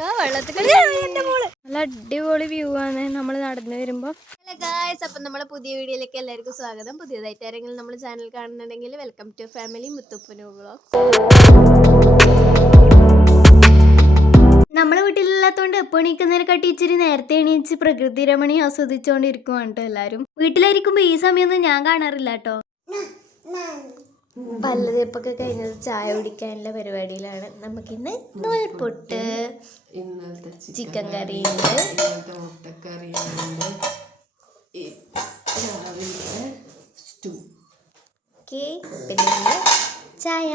നല്ല അടിപൊളി വ്യൂ ആണ് നമ്മൾ നടന്നു വരുമ്പോ. ഹലോ ഗായ്സ്, അപ്പം നമ്മളെ പുതിയ വീഡിയോയിലേക്ക് എല്ലാവർക്കും സ്വാഗതം. പുതിയതായിട്ട് ആരെങ്കിലും നമ്മൾ ചാനൽ കാണുന്നുണ്ടെങ്കിൽ വെൽക്കം ടു ഫാമിലി മുത്തുപ്പനു വ്ളോഗ്. നമ്മളെ വീട്ടിലില്ലാത്തോണ്ട് എപ്പോൾ എണീക്കുന്നതിനെക്കാട്ടി ഇച്ചിരി നേരത്തെ എണീച്ച് പ്രകൃതി രമണി ആസ്വദിച്ചുകൊണ്ടിരിക്കുവാണ് കേട്ടോ എല്ലാവരും. വീട്ടിലായിരിക്കുമ്പോ ഈ സമയമൊന്നും ഞാൻ കാണാറില്ല കേട്ടോ. പല്ല് തേപ്പൊക്കെ കഴിഞ്ഞത് ചായ കുടിക്കാനുള്ള പരിപാടിയിലാണ്. നമുക്കിന്ന് നൂൽപുട്ട്, ചിക്കൻ കറി ഉണ്ട്, മുട്ടക്കറി, പിന്നെ ചായ.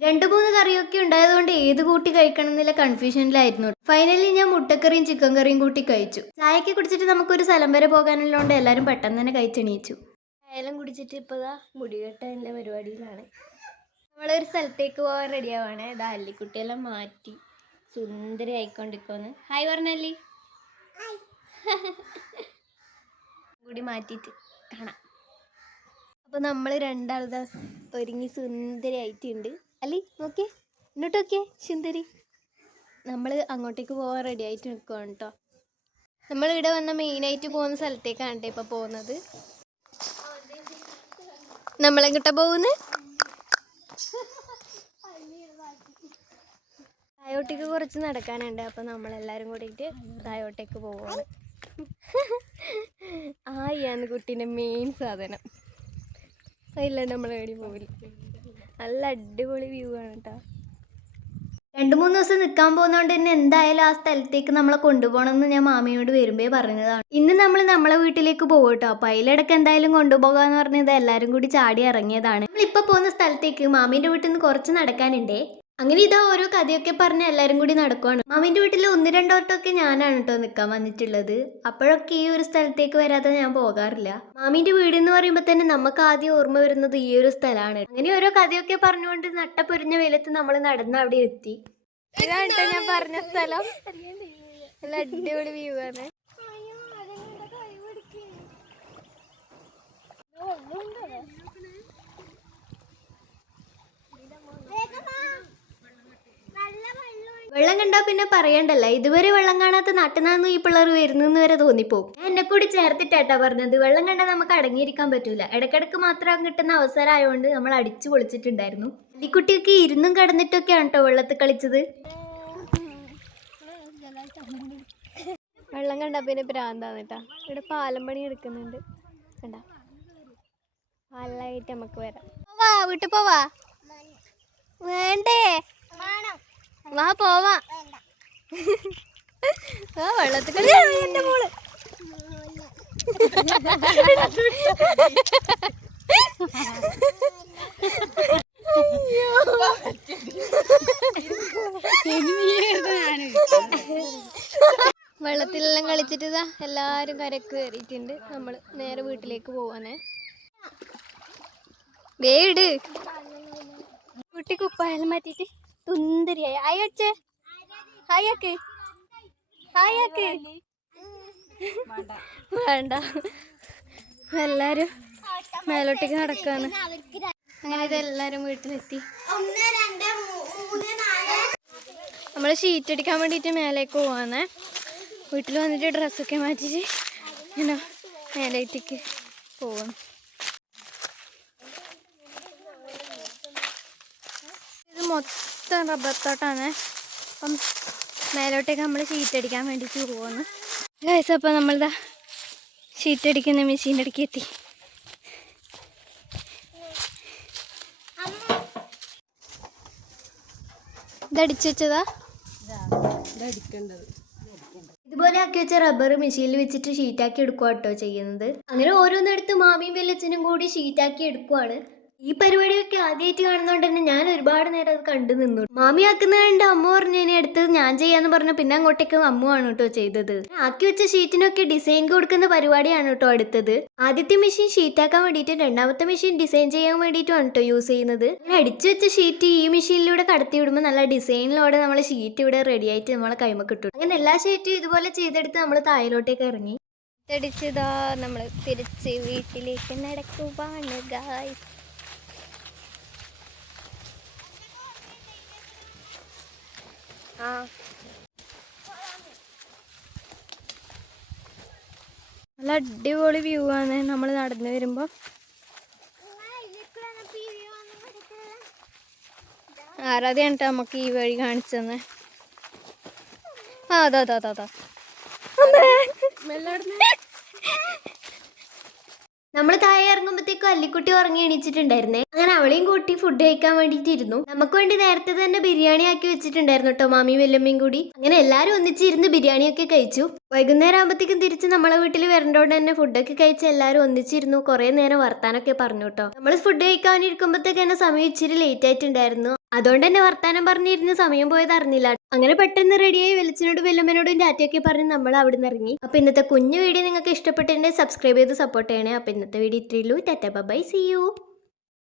2-3 കറിയൊക്കെ ഉണ്ടായതുകൊണ്ട് ഏത് കൂട്ടി കഴിക്കണം എന്നുള്ള കൺഫ്യൂഷനിലായിരുന്നു. ഫൈനലി ഞാൻ മുട്ടക്കറിയും ചിക്കൻ കറിയും കൂട്ടി കഴിച്ചു. ചായയൊക്കെ കുടിച്ചിട്ട് നമുക്കൊരു സ്ഥലം വരെ പോകാനുള്ളതുകൊണ്ട് എല്ലാവരും പെട്ടെന്ന് തന്നെ കഴിച്ചെണീച്ചു. ചായയെല്ലാം കുടിച്ചിട്ട് ഇപ്പോഴാ മുടി കെട്ടാനുള്ള പരിപാടിയിലാണ്. നമ്മളൊരു സ്ഥലത്തേക്ക് പോകാൻ റെഡിയാവാണ്. ഇതാ അല്ലിക്കുട്ടിയെല്ലാം മാറ്റി സുന്ദരി ആയിക്കൊണ്ടിരിക്കുമെന്ന്. ഹായ് പറഞ്ഞല്ലി. കൂടി മാറ്റിയിട്ട് കാണാം. അപ്പോൾ നമ്മൾ രണ്ടാളുടെ ഒരുങ്ങി സുന്ദരി ആയിട്ടുണ്ട്. അല്ലി നോക്കിയേ, ഇങ്ങോട്ട് നോക്കിയേ സുന്ദരി. നമ്മൾ അങ്ങോട്ടേക്ക് പോകാൻ റെഡി ആയിട്ട് നിൽക്കുകയാണ് കേട്ടോ. നമ്മൾ ഇവിടെ വന്ന മെയിനായിട്ട് പോകുന്ന സ്ഥലത്തേക്കാണ് കേട്ടോ ഇപ്പോൾ പോകുന്നത്. നമ്മളെങ്ങോട്ടാ പോകുന്നത്? തായോട്ടേക്ക് കുറച്ച് നടക്കാനുണ്ട്. അപ്പം നമ്മളെല്ലാവരും കൂടിയിട്ട് തായോട്ടേക്ക് പോവുകയാണ്. ആയാണ് കുട്ടീൻ്റെ മെയിൻ സാധനം. അതില്ല നമ്മൾ എവിടെ പോവില്ല. നല്ല അടിപൊളി വ്യൂ ആണ് കേട്ടോ. 2-3 ദിവസം നിൽക്കാൻ പോകുന്നതുകൊണ്ട് തന്നെ എന്തായാലും ആ സ്ഥലത്തേക്ക് നമ്മളെ കൊണ്ടുപോകണം എന്ന് ഞാൻ മാമിയോട് വരുമ്പേ പറഞ്ഞതാണ്. ഇന്ന് നമ്മൾ നമ്മളെ വീട്ടിലേക്ക് പോകും കേട്ടോ. അപ്പോൾ അതിലിടയ്ക്ക് എന്തായാലും കൊണ്ടുപോകാന്ന് പറഞ്ഞത് എല്ലാവരും കൂടി ചാടി ഇറങ്ങിയതാണ്. നമ്മളിപ്പോൾ പോകുന്ന സ്ഥലത്തേക്ക് മാമീൻ്റെ വീട്ടിൽ നിന്ന് കുറച്ച് നടക്കാനുണ്ടേ. അങ്ങനെ ഇതാ ഓരോ കഥയൊക്കെ പറഞ്ഞ് എല്ലാവരും കൂടി നടക്കുവാണ്. മാമീൻ്റെ വീട്ടിൽ 1-2 വട്ടമൊക്കെ ഞാനാണ് കേട്ടോ നിൽക്കാൻ വന്നിട്ടുള്ളത്. അപ്പോഴൊക്കെ ഈ ഒരു സ്ഥലത്തേക്ക് വരാതെ ഞാൻ പോകാറില്ല. മാമീൻ്റെ വീട് എന്ന് പറയുമ്പോൾ തന്നെ നമുക്ക് ആദ്യം ഓർമ്മ വരുന്നത് ഈ ഒരു സ്ഥലമാണ്. അങ്ങനെ ഓരോ കഥയൊക്കെ പറഞ്ഞുകൊണ്ട് നട്ടപ്പൊരിഞ്ഞ വെയിലത്ത് നമ്മൾ നടന്ന് അവിടെ എത്തി. ഇതാണ് ഞാൻ പറഞ്ഞ സ്ഥലം. നല്ല അടിപൊളി വ്യൂ ആണ്. വെള്ളം കണ്ടാ പിന്നെ പറയണ്ടല്ല. ഇതുവരെ വെള്ളം കാണാത്ത നാട്ടിൽ ഈ പിള്ളേർ വരുന്നെന്ന് വരെ തോന്നിപ്പോകും. ഞാൻ എന്നെ കൂടി ചേർത്തിട്ടാ പറഞ്ഞത്. വെള്ളം കണ്ടാൽ നമുക്ക് അടങ്ങിയിരിക്കാൻ പറ്റൂല. ഇടക്കിടക്ക് മാത്രം കിട്ടുന്ന അവസരം ആയതുകൊണ്ട് നമ്മൾ അടിച്ചു പൊളിച്ചിട്ടുണ്ടായിരുന്നു. ഈ കുട്ടിയൊക്കെ ഇരുന്നും കിടന്നിട്ടൊക്കെയാണ് കേട്ടോ വെള്ളത്തിൽ കളിച്ചത്. വെള്ളം കണ്ടാ പിന്നെ ഭ്രാന്താന്ന് കേട്ടാ. ഇവിടെ പാലം പണി എടുക്കുന്നുണ്ട് കണ്ടാ. പാലായിട്ട് നമുക്ക് വരാം. പോവാ, വീട്ടിൽ പോവാ. വേണ്ടേ? വാ പോവാ. വെള്ളത്തിൽ കളി എന്റെ മോള്. വെള്ളത്തിലെല്ലാം കളിച്ചിട്ട് ഇതാ എല്ലാരും കരക്ക് കയറിയിട്ടുണ്ട്. നമ്മൾ നേരെ വീട്ടിലേക്ക് പോവാനേ. വേട് കുട്ടി കുപ്പായെല്ലാം മാറ്റിട്ട് സുന്ദരിയായി. അയച്ചേ ഹായക്ക് ഹായക്ക് വേണ്ട. എല്ലാരും മേലോട്ടേക്ക് നടക്കാണ്. അങ്ങനെ ഇതെല്ലാരും വീട്ടിലെത്തി. നമ്മൾ ഷീറ്റ് അടിക്കാൻ വേണ്ടിയിട്ട് മേലേക്ക് പോവാന്നേ. വീട്ടിൽ വന്നിട്ട് ഡ്രസ്സൊക്കെ മാറ്റിച്ച് ഇങ്ങനെ മേലേറ്റേക്ക് പോവാം. ഇത് മൊത്തം റബ്ബർ തോട്ടാണ്. അപ്പം മേലോട്ടേക്ക് നമ്മൾ ഷീറ്റ് അടിക്കാൻ വേണ്ടിയിട്ട് പോവാന്ന്. ഗൈസ്, അപ്പം നമ്മളിതാ ഷീറ്റ് അടിക്കുന്ന മെഷീൻ്റെ അടുക്ക് എത്തി. ഇതടിച്ചു വെച്ചതാ. ഇതുപോലെ ആക്കി വെച്ച റബ്ബർ മെഷീനിൽ വെച്ചിട്ട് ഷീറ്റാക്കി എടുക്കുക കേട്ടോ ചെയ്യുന്നത്. അങ്ങനെ ഓരോന്നെടുത്ത് മാമിയും വെല്ലച്ചനും കൂടി ഷീറ്റാക്കി എടുക്കുവാണ്. ഈ പരിപാടിയൊക്കെ ആദ്യമായിട്ട് കാണുന്നതുകൊണ്ട് തന്നെ ഞാൻ ഒരുപാട് നേരം അത് കണ്ടു നിന്നു. മാമി ആക്കുന്ന കണ്ട് അമ്മ പറഞ്ഞു ഇനി എടുത്തത് ഞാൻ ചെയ്യാന്ന് പറഞ്ഞു. പിന്നെ അങ്ങോട്ടേക്ക് അമ്മുവാണ് കേട്ടോ ചെയ്തത്. ആക്കി വെച്ച ഷീറ്റിനൊക്കെ ഡിസൈൻ കൊടുക്കുന്ന പരിപാടിയാണ് കേട്ടോ അടുത്തത്. ആദ്യത്തെ മെഷീൻ ഷീറ്റാക്കാൻ വേണ്ടിയിട്ട്, രണ്ടാമത്തെ മെഷീൻ ഡിസൈൻ ചെയ്യാൻ വേണ്ടിയിട്ടുമാണ് കേട്ടോ യൂസ് ചെയ്യുന്നത്. അടിച്ചു വെച്ച ഷീറ്റ് ഈ മെഷീനിലൂടെ കടത്തി വിടുമ്പോൾ നല്ല ഡിസൈനിലൂടെ നമ്മൾ ഷീറ്റ് ഇവിടെ റെഡി ആയിട്ട് നമ്മളെ കൈമ കിട്ടും. അങ്ങനെ എല്ലാ ഷീറ്റും ഇതുപോലെ ചെയ്തെടുത്ത് നമ്മൾ താഴോട്ടേക്ക് ഇറങ്ങി അടിച്ചതാ. നമ്മൾ തിരിച്ച് വീട്ടിലേക്ക് നടക്കുവാണ് ഗായ്സ്. നല്ല അടിപൊളി വ്യൂ ആണ് നമ്മൾ നടന്നു വരുമ്പോ. ആരാധ്യാണ് കേട്ടോ നമുക്ക് ഈ വഴി കാണിച്ചെന്ന്. അതാ അതാ അതാ നമ്മൾ താഴെ ഇറങ്ങുമ്പോഴത്തേക്കും അല്ലിക്കുട്ടി ഉറങ്ങി എണീച്ചിട്ടുണ്ടായിരുന്നേ. അങ്ങനെ അവളെയും കൂട്ടി ഫുഡ് കഴിക്കാൻ വേണ്ടിയിട്ടിരുന്നു. നമുക്ക് വേണ്ടി നേരത്തെ തന്നെ ബിരിയാണി ആക്കി വെച്ചിട്ടുണ്ടായിരുന്നു കേട്ടോ മാമിയും വല്യമ്മയും കൂടി. അങ്ങനെ എല്ലാവരും ഒന്നിച്ചിരുന്ന് ബിരിയാണിയൊക്കെ കഴിച്ചു. വൈകുന്നേരം ആകുമ്പോഴത്തേക്കും തിരിച്ച് നമ്മളെ വീട്ടിൽ വരേണ്ടോണ്ട് തന്നെ ഫുഡൊക്കെ കഴിച്ച് എല്ലാവരും ഒന്നിച്ചിരുന്നു. കുറേ നേരം വർത്താനൊക്കെ പറഞ്ഞു കേട്ടോ. നമ്മൾ ഫുഡ് കഴിക്കാനിരിക്കുമ്പോഴത്തേക്ക് തന്നെ സമയം ഇച്ചിരി ലേറ്റ് ആയിട്ടുണ്ടായിരുന്നു. അതുകൊണ്ട് തന്നെ വർത്താനം പറഞ്ഞിരുന്ന് സമയം പോയത് അറിഞ്ഞില്ല. അങ്ങനെ പെട്ടെന്ന് റെഡിയായി വെളിച്ചനോടും വെല്ലമ്മനോടും ടാറ്റയൊക്കെ പറഞ്ഞ് നമ്മൾ അവിടെ നിന്ന് ഇറങ്ങി. അപ്പൊ ഇന്നത്തെ കുഞ്ഞു വീഡിയോ നിങ്ങൾക്ക് ഇഷ്ടപ്പെട്ടിട്ടുണ്ടെങ്കിൽ സബ്സ്ക്രൈബ് ചെയ്ത് സപ്പോർട്ട് ചെയ്യണേ. അപ്പൊ ഇന്നത്തെ വീഡിയോ ഇത്രയേ ഉള്ളൂ. Tata bye, see U.